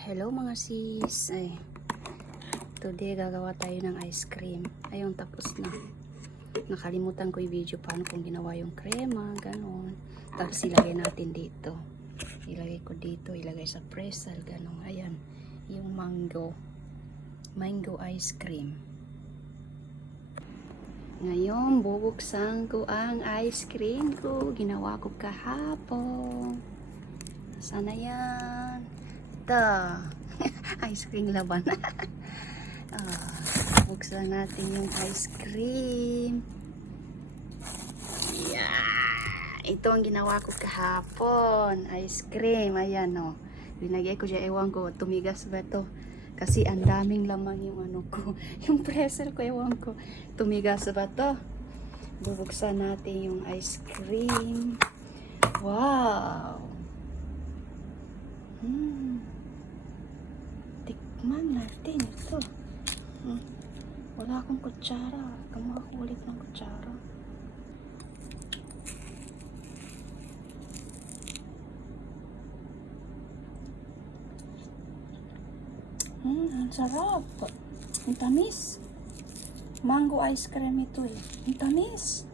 Hello mga sis. Today gagawa tayo ng ice cream. Ayun, tapos na. Nakalimutan ko yung video paano kung ginawa yung krema, ganon. Tapos ilagay natin dito. Ilagay ko dito, ilagay sa pretzel, ganon. Ayan, yung mango ice cream. Ngayon, bubuksan ko ang ice cream ko. Ginawa ko kahapon. Sana yan. Ice cream laban. Buksan natin yung ice cream. Yeah. Ito ang ginawa ko kahapon. Ice cream. Ayan o. Binagay ko siya. Ewan ko. Tumigas ba to? Kasi ang daming laman yung ano ko. Yung pretzel ko. Ewan ko. Tumigas ba to? Bubuksan natin yung ice cream. Wow. Tikman natin ito. Wala akong kutsara. Kamakulit ng kutsara. Ang sarap. Ang tamis. Mango ice cream ito eh. Ang tamis.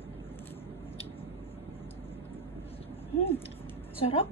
Sarap.